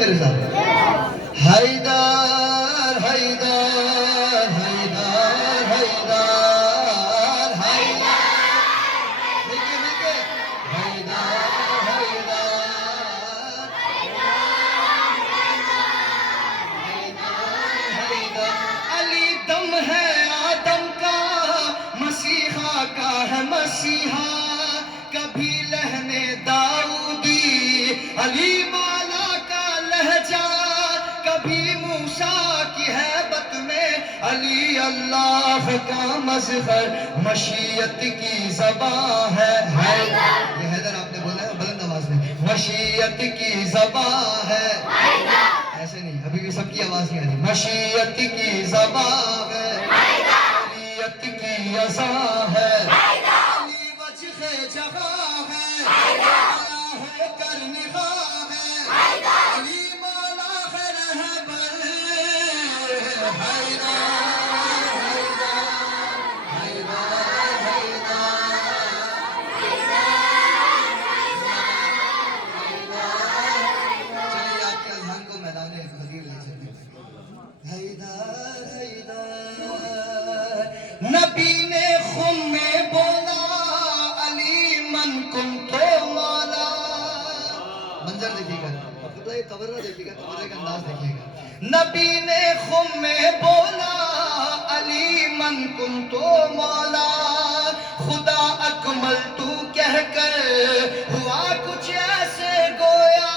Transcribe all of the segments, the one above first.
मेरे साथ हैदर हैदर हैदर हैदर हैदर मिलके मिलके हैदर हैदर हैदर अली दम है आदम का मसीहा का है मसीहा कभी लहने दाऊदी अली माला का लहजा कभी मूसा की हैबत में अली अल्लाह का मज़हर मशीयत की ज़बां है हैदर ये हैदर आपने बोला है बुलंद आवाज में मशीयत की ज़बां है ऐसे नहीं अभी भी सबकी आवाज नहीं आ रही मशीयत की ज़बां है शरीयत की अज़ा है अली वजह जहां है है कर निगाह है अली मौला है रहबर हैदर चलिए आपके अज़हान को मैदान ग़दीर ले चलते हैं हैदर हैदर नबी ने खुम में बोला अली मन कुम तो मौला मंजर देखिएगा मतलब ये कबर ना देखिएगा कबर का अंदाज देखिएगा नबी ने खुम में बोला अली मन कुम तो मौला खुदा अकमल तू कहकर हुआ कुछ ऐसे गोया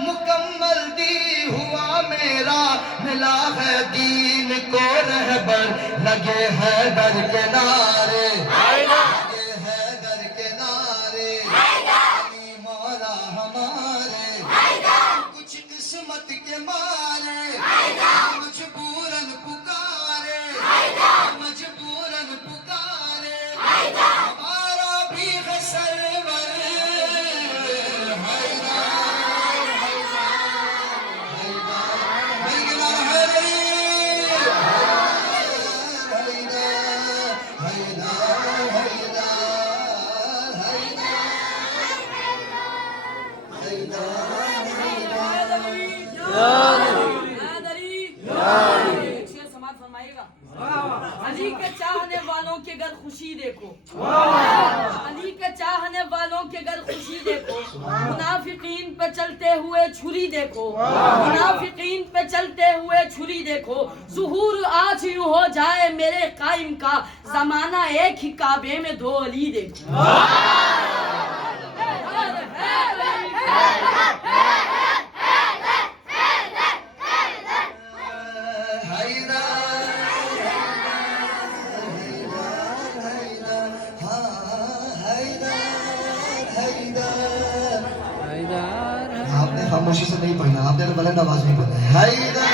मुकम्मल दी हुआ मेरा मिला है दीन को रहबर लगे है दर के नारे लगे है दर के नारे अली मौला हमारे कुछ किस्मत के मारे मजबूरन पुकारे मजबूरन पुकारे हमारा भी है सरवर अली के चाहने वालों के घर खुशी देखो अली के चाहने वालों के घर खुशी देखो मुनाफिकीन पे चलते हुए छुरी देखो मुनाफिकीन पे चलते हुए छुरी देखो ज़ुहूर आज यूं हो जाए मेरे कायम का जमाना एक ही काबे में दो अली देखो आपने खामोशी से नहीं पढ़ना आपने तो बुलंद आवाज में बोला हैदर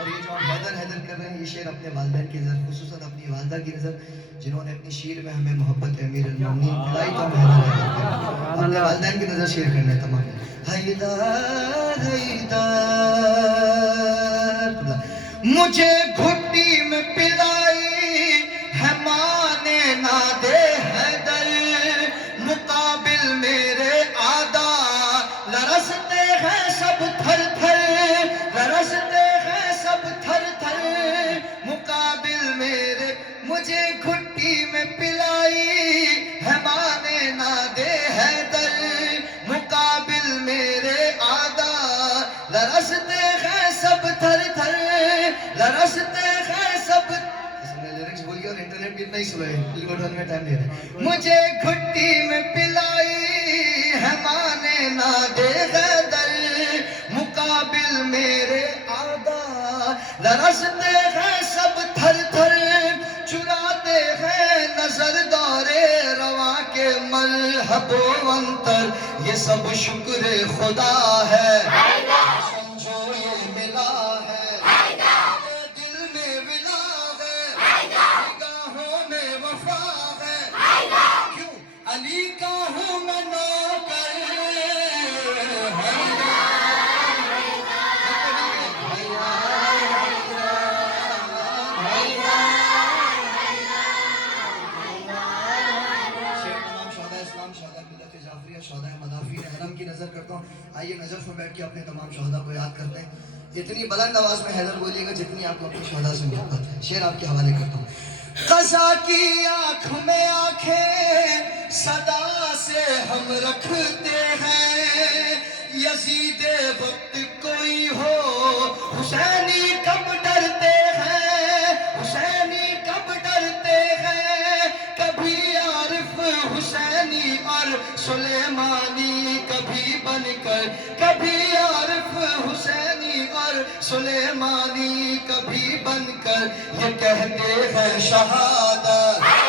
और ये जो आप हैदर हैदर कर रहे हैं ये शेर अपने वालिदैन की नज़र खुसूसन अपनी वालिदा की नज़र जिन्होंने अपनी शीर में हमें मोहब्बत अमीर अल-मोमिनीन दिलाई तो हम हैदर हैदर कर रहे हैं अपने वालिदैन की नज़र शेर करने तमाम हैदर हैदर मुझे घुट्टी में पिलाई है माने ना दे हैदर मुकाबिल मेरे आदा लरसते हैं सब थर थर लरसते हैं सब थर थर मुकाबिल मेरे मुझे घुट्टी में पिलाई है माने ना दे हैदर मुकाबिल मेरे आदा लरसते हैं सब थर थर लरसते हैं सब लिरिक्स बोलिए और इंटरनेट भी इतना ही स्लो है लोड में टाइम ले रहे हैं मुझे घुट्टी में पिलाई है माने ना दे हैदर मुकाबिल मेरे आदा लरसते हैं सब थर थर चुराते हैं नजर दौरे रवा के मलहबो अंतर ये सब शुक्र खुदा है समझो ये मिला है दिल में विला है निगाहों में वफा है क्यों अली का हूँ मैं नौकर शेर तमाम शोहदा इस्लाम शोहदा मिल्लत जाफरिया शोहदा मदाफिन हरम की नजर करता हूँ। आइए नजर में बैठ के अपने तमाम शोहदा को याद करते हैं। इतनी बुलंद आवाज में हैदर बोलिएगा जितनी आपको अपने शोहदा से मोहब्बत है। शेर आपके हवाले करता हूँ। कज़ा की आंख में आंखें सदा से हम रखते हैं, यजीदे वक्त कोई हो हुसैनी कब डरते हैं, हुसैनी कब डरते हैं। कभी आरिफ हुसैनी और सुलेमानी कभी बनकर, कभी आरिफ हुसैनी और सुलेमानी कभी बनकर ये कहते हैं शहादत।